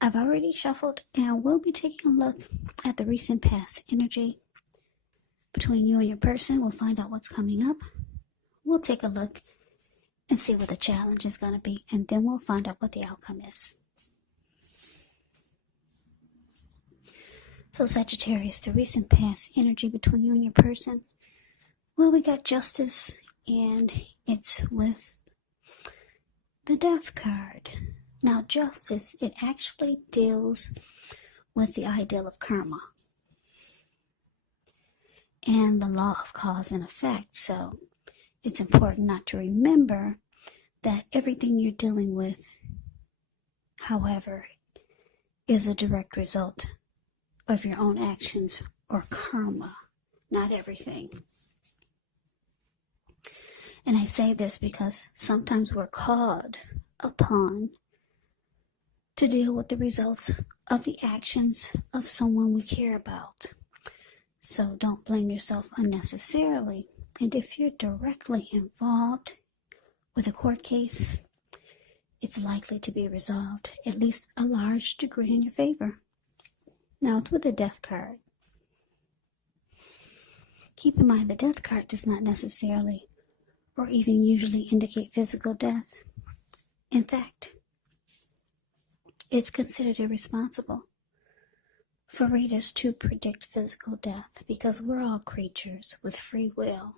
I've already shuffled and we'll be taking a look at the recent past energy between you and your person. We'll find out what's coming up. We'll take a look and see what the challenge is going to be, and then we'll find out what the outcome is. So Sagittarius, the recent past energy between you and your person. Well, we got justice, and it's with the death card. Now, justice, it actually deals with the ideal of karma and the law of cause and effect. So it's important not to remember that everything you're dealing with, however, is a direct result of your own actions or karma, not everything. And I say this because sometimes we're called upon to deal with the results of the actions of someone we care about. So don't blame yourself unnecessarily. And if you're directly involved with a court case, it's likely to be resolved, at least a large degree, in your favor. Now, it's with the death card. Keep in mind, the death card does not necessarily or even usually indicate physical death. In fact, it's considered irresponsible for readers to predict physical death because we're all creatures with free will.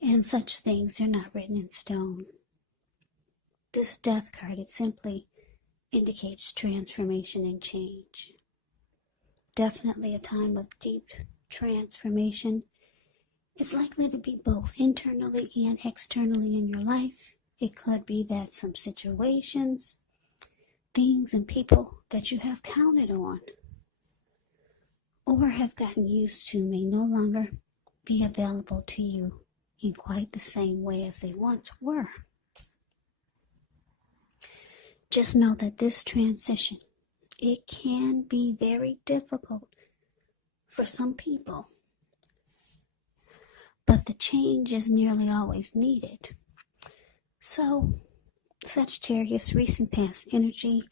And such things are not written in stone. This death card, it simply indicates transformation and change. Definitely a time of deep transformation. It's likely to be both internally and externally in your life. It could be that some situations, things, and people that you have counted on or have gotten used to may no longer be available to you in quite the same way as they once were. Just know that this transition, it can be very difficult for some people, but the change is nearly always needed. So, Sagittarius, recent past energy,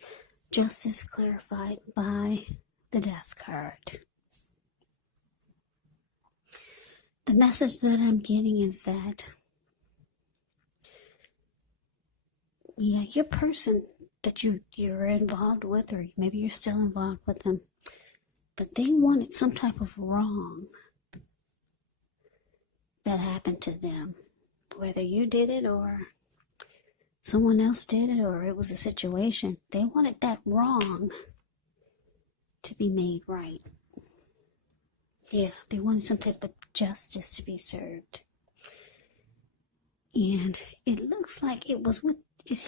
justice clarified by the death card. The message that I'm getting is that, your person that you're involved with, or maybe you're still involved with them, but they wanted some type of wrong that happened to them, whether you did it or someone else did it, or it was a situation. They wanted that wrong to be made right. Yeah, they wanted some type of justice to be served. And it looks like it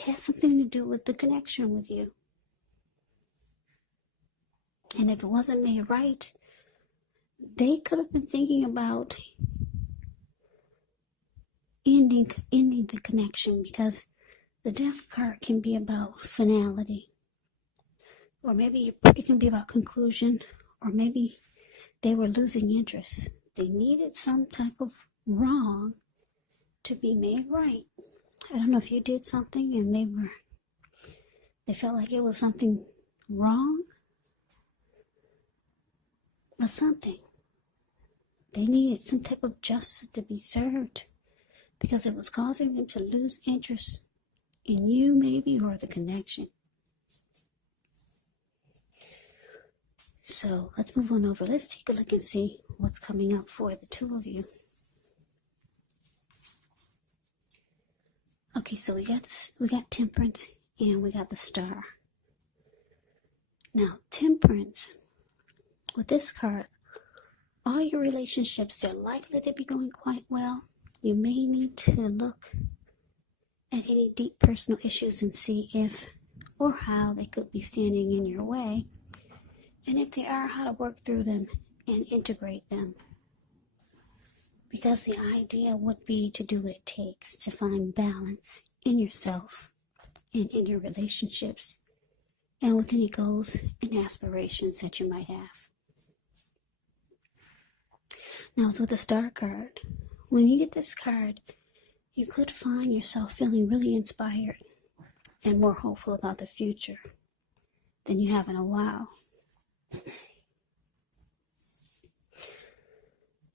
had something to do with the connection with you. And if it wasn't made right, they could have been thinking about ending the connection, because the death card can be about finality, or maybe it can be about conclusion, or maybe they were losing interest. They needed some type of wrong to be made right. I don't know if you did something and they felt like it was something wrong, but something. They needed some type of justice to be served because it was causing them to lose interest in you, maybe, or the connection. So let's move on over. Let's take a look and see what's coming up for the two of you. Okay, so we got Temperance and we got the Star. Now, Temperance, with this card, all your relationships, they're likely to be going quite well. You may need to look at any deep personal issues and see if or how they could be standing in your way. And if they are, how to work through them and integrate them. Because the idea would be to do what it takes to find balance in yourself and in your relationships and with any goals and aspirations that you might have. Now, it's with the Star card. When you get this card, you could find yourself feeling really inspired and more hopeful about the future than you have in a while.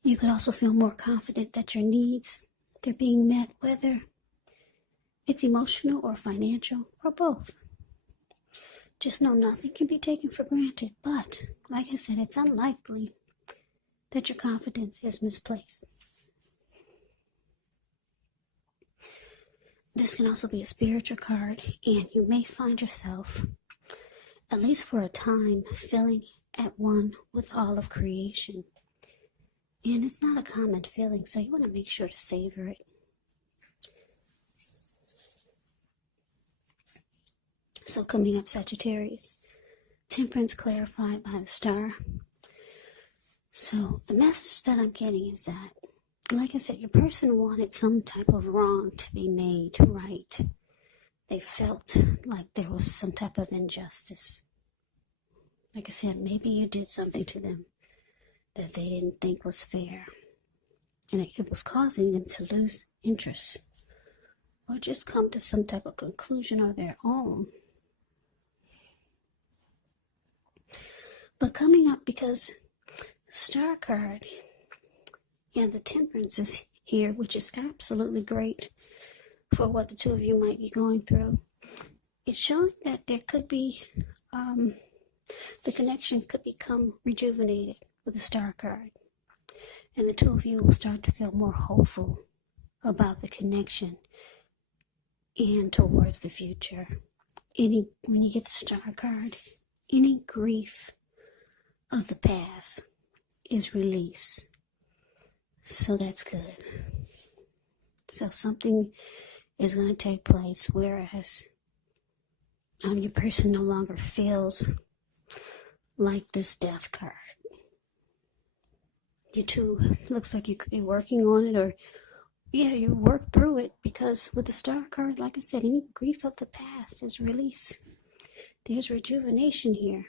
You could also feel more confident that your needs, they're being met, whether it's emotional or financial or both. Just know nothing can be taken for granted, but like I said, it's unlikely that your confidence is misplaced. This can also be a spiritual card, and you may find yourself, at least for a time, feeling at one with all of creation. And it's not a common feeling, so you want to make sure to savor it. So coming up, Sagittarius, temperance clarified by the star. So the message that I'm getting is that, like I said, your person wanted some type of wrong to be made right. They felt like there was some type of injustice. Like I said, maybe you did something to them that they didn't think was fair. And it was causing them to lose interest or just come to some type of conclusion of their own. But coming up, because the star card and the temperance is here, which is absolutely great for what the two of you might be going through. It's showing that there could be, the connection could become rejuvenated with the star card. And the two of you will start to feel more hopeful about the connection and towards the future. When you get the star card, any grief of the past is released. So that's good. So something is going to take place, whereas your person no longer feels like this death card. You two, looks like you could be working on it, or you work through it, because with the star card, like I said, any grief of the past is released. There's rejuvenation here.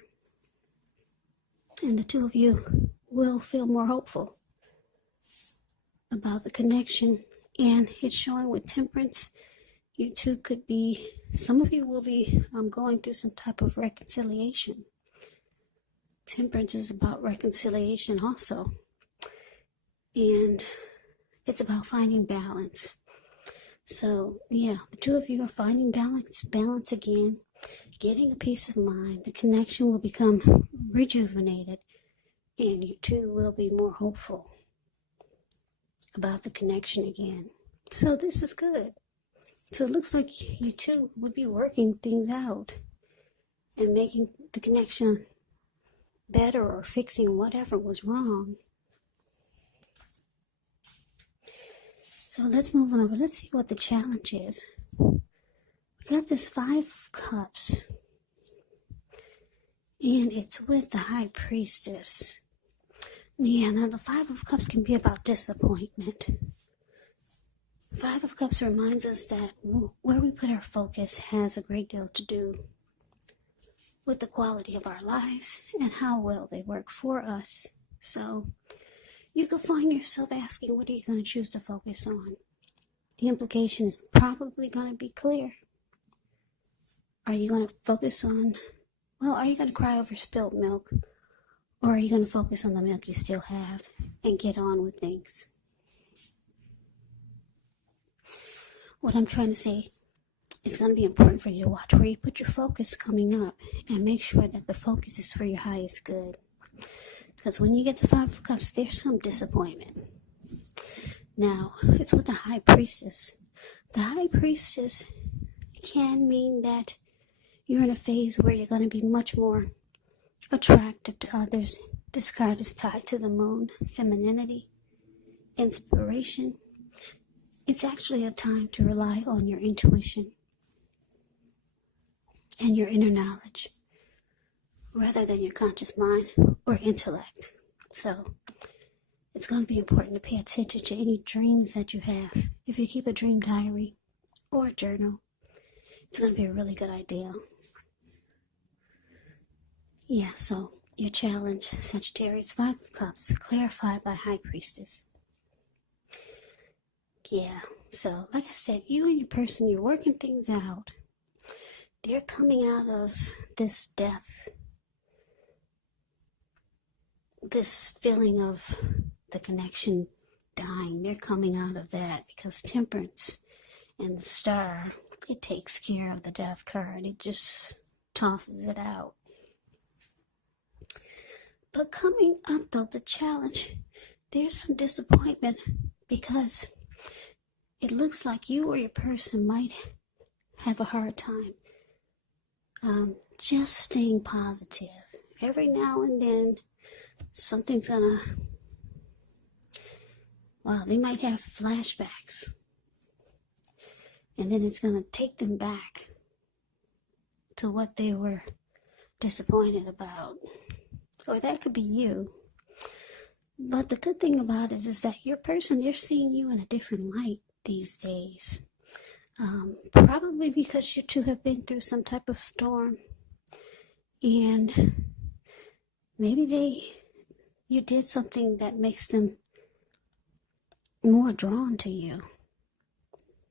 And the two of you will feel more hopeful about the connection. And it's showing with temperance, you two could be, some of you will be going through some type of reconciliation. Temperance is about reconciliation also. And it's about finding balance. So, the two of you are finding balance again, getting a peace of mind. The connection will become rejuvenated, and you two will be more hopeful about the connection again. So this is good. So it looks like you two would be working things out and making the connection better, or fixing whatever was wrong. So let's move on over. Let's see what the challenge is. We got this 5 of Cups, and it's with the High Priestess. Now the 5 of Cups can be about disappointment. 5 of Cups reminds us that where we put our focus has a great deal to do with the quality of our lives and how well they work for us. So you could find yourself asking, what are you going to choose to focus on? The implication is probably going to be clear. Are you going to focus on, are you going to cry over spilled milk? Or are you going to focus on the milk you still have and get on with things? What I'm trying to say, it's going to be important for you to watch where you put your focus coming up, and make sure that the focus is for your highest good. Because when you get the 5 of Cups, there's some disappointment. Now, it's with the High Priestess. The High Priestess can mean that you're in a phase where you're going to be much more attractive to others. This card is tied to the moon, femininity, inspiration. It's actually a time to rely on your intuition and your inner knowledge, rather than your conscious mind or intellect. So it's going to be important to pay attention to any dreams that you have. If you keep a dream diary or a journal, it's going to be a really good idea. So your challenge, Sagittarius, 5 of Cups, clarified by High Priestess. So like I said, you and your person, you're working things out. they're coming out of this death, this feeling of the connection dying. They're coming out of that because Temperance and the Star, it takes care of the death card. It just tosses it out. But coming up though, the challenge, there's some disappointment because it looks like you or your person might have a hard time just staying positive. Every now and then, something's gonna, they might have flashbacks. And then it's gonna take them back to what they were disappointed about. Or that could be you. But the good thing about it is that your person, they're seeing you in a different light these days. Probably because you two have been through some type of storm. And maybe you did something that makes them more drawn to you.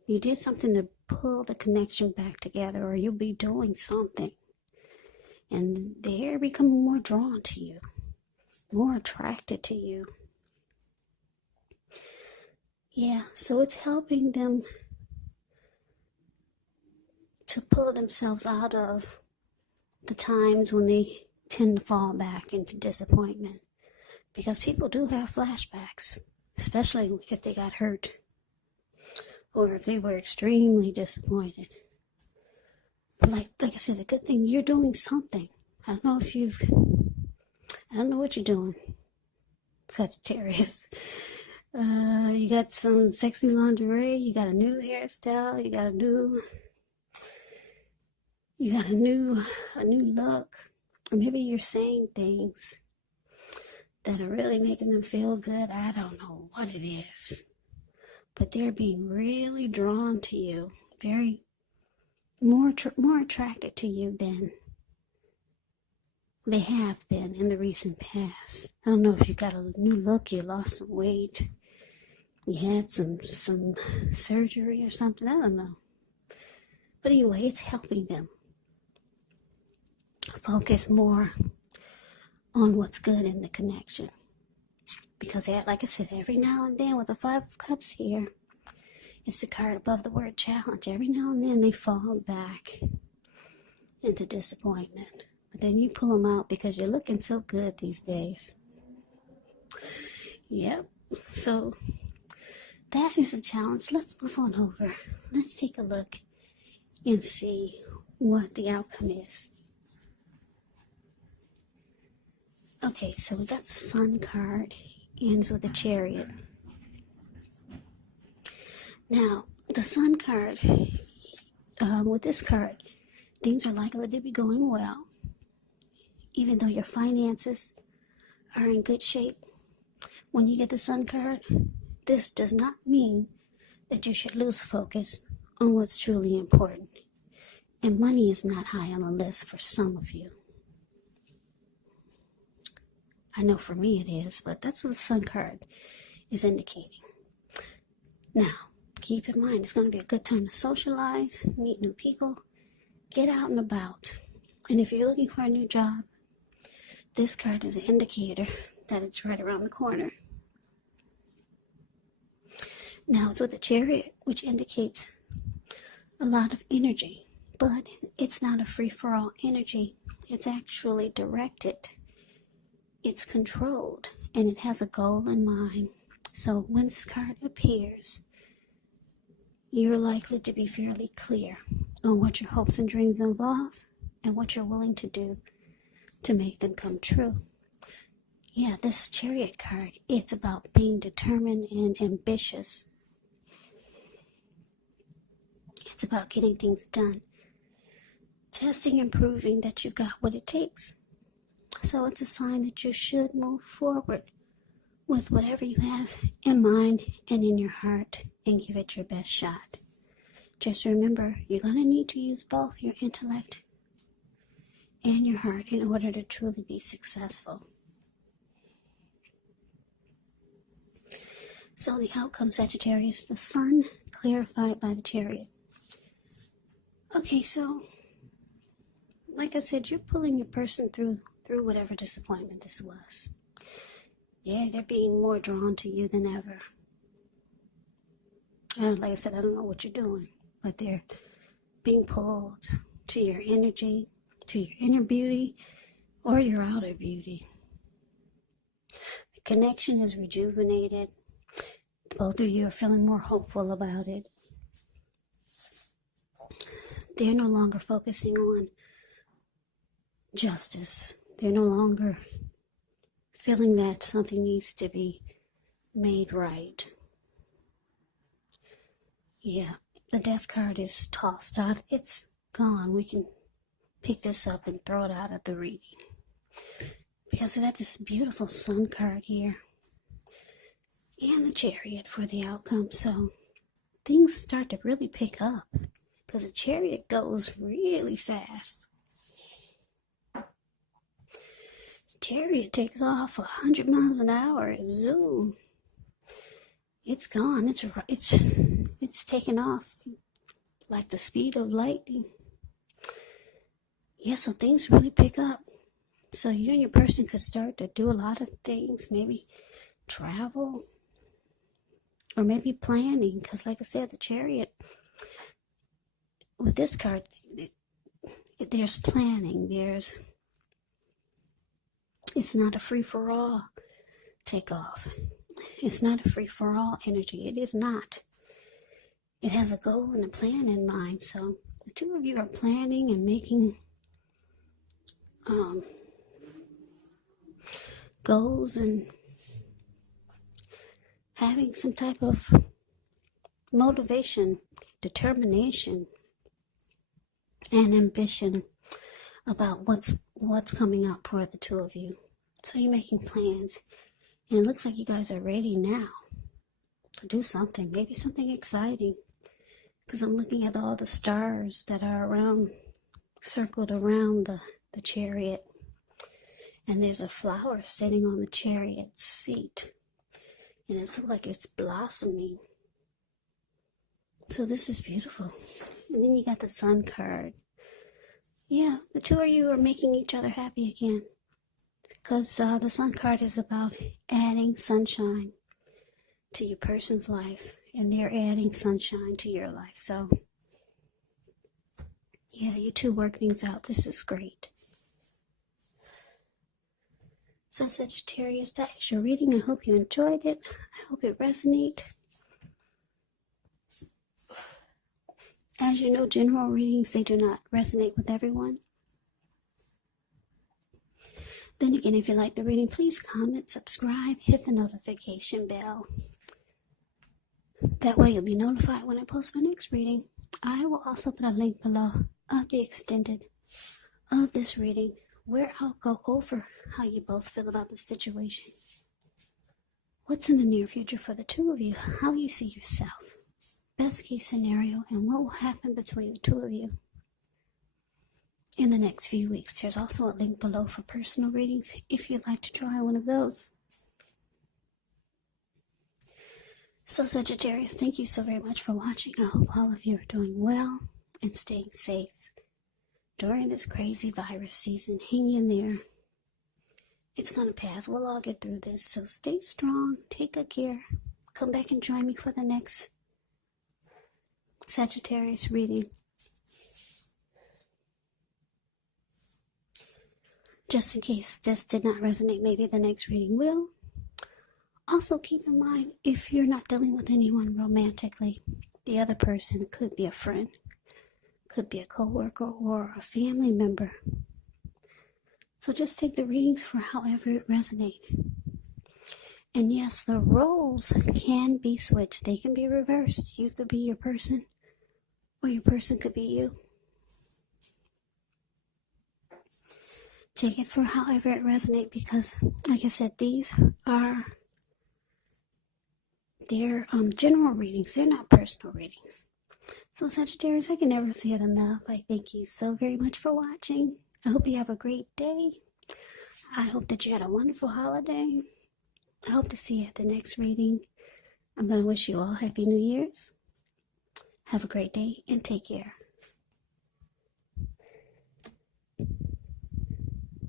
You did something to pull the connection back together, or you'll be doing something. And they're becoming more drawn to you, more attracted to you. Yeah, so it's helping them to pull themselves out of the times when they tend to fall back into disappointment. Because people do have flashbacks, especially if they got hurt or if they were extremely disappointed. But like I said, the good thing, you're doing something. I don't know what you're doing, Sagittarius. You got some sexy lingerie, you got a new hairstyle, you got a new look, or maybe you're saying things that are really making them feel good. I don't know what it is, but they're being really drawn to you, very more attracted to you than they have been in the recent past. I don't know if you got a new look, you lost some weight, you had some surgery or something, I don't know. But anyway, it's helping them focus more on what's good in the connection. Because, like I said, every now and then with the Five of Cups here, it's the card above the word challenge. Every now and then they fall back into disappointment. But then you pull them out because you're looking so good these days. Yep. So that is a challenge. Let's move on over. Let's take a look and see what the outcome is. Okay, so we got the Sun card, ends with a Chariot. Now, the Sun card, with this card, things are likely to be going well. Even though your finances are in good shape, when you get the Sun card, this does not mean that you should lose focus on what's truly important. And money is not high on the list for some of you. I know for me it is, but that's what the Sun card is indicating. Now, keep in mind, it's going to be a good time to socialize, meet new people, get out and about. And if you're looking for a new job, this card is an indicator that it's right around the corner. Now, it's with a Chariot, which indicates a lot of energy, but it's not a free-for-all energy. It's actually directed. It's controlled, and it has a goal in mind. So when this card appears, you're likely to be fairly clear on what your hopes and dreams involve and what you're willing to do to make them come true. Yeah, this Chariot card, it's about being determined and ambitious. It's about getting things done, testing and proving that you've got what it takes. So it's a sign that you should move forward with whatever you have in mind and in your heart and give it your best shot. Just remember, you're going to need to use both your intellect and your heart in order to truly be successful. So the outcome, Sagittarius, the Sun clarified by the Chariot. Okay, so like I said, you're pulling your person through whatever disappointment this was. Yeah, they're being more drawn to you than ever. And like I said, I don't know what you're doing, but they're being pulled to your energy, to your inner beauty, or your outer beauty. The connection is rejuvenated. Both of you are feeling more hopeful about it. They're no longer focusing on justice. They're no longer feeling that something needs to be made right. Yeah, the death card is tossed out. It's gone. We can pick this up and throw it out of the reading. Because we got this beautiful sun card here. And the Chariot for the outcome. So things start to really pick up. Because the Chariot goes really fast. Chariot takes off 100 miles an hour. Zoom. It's gone. It's taken off like the speed of lightning. Yeah, so things really pick up. So you and your person could start to do a lot of things. Maybe travel. Or maybe planning. Because like I said, the Chariot, with this card, there's planning. It's not a free-for-all takeoff. It's not a free-for-all energy. It is not. It has a goal and a plan in mind. So the two of you are planning and making goals and having some type of motivation, determination, and ambition about what's coming up for the two of you. So you're making plans, and it looks like you guys are ready now to do something, maybe something exciting, because I'm looking at all the stars that are circled around the Chariot, and there's a flower sitting on the Chariot seat, and it looks like it's blossoming. So this is beautiful. And then you got the Sun card. Yeah, the two of you are making each other happy again. Because the Sun card is about adding sunshine to your person's life. And they're adding sunshine to your life. So, yeah, you two work things out. This is great. So, Sagittarius, that is your reading. I hope you enjoyed it. I hope it resonated. As you know, general readings, they do not resonate with everyone. Then again, if you like the reading, please comment, subscribe, hit the notification bell. That way you'll be notified when I post my next reading. I will also put a link below of the extended of this reading where I'll go over how you both feel about the situation. What's in the near future for the two of you, how you see yourself. Best case scenario, and what will happen between the two of you in the next few weeks. There's also a link below for personal readings if you'd like to try one of those. So Sagittarius, thank you so very much for watching. I hope all of you are doing well and staying safe during this crazy virus season. Hang in there. It's going to pass. We'll all get through this. So stay strong. Take good care. Come back and join me for the next Sagittarius reading. Just in case this did not resonate, maybe the next reading will. Also keep in mind, if you're not dealing with anyone romantically, the other person could be a friend, could be a co-worker or a family member. So just take the readings for however it resonates. And yes, the roles can be switched. They can be reversed. You could be your person, or your person could be you. Take it for however it resonates, because, like I said, these are they're general readings. They're not personal readings. So Sagittarius, I can never say it enough. I thank you so very much for watching. I hope you have a great day. I hope that you had a wonderful holiday. I hope to see you at the next reading. I'm going to wish you all Happy New Year's. Have a great day and take care.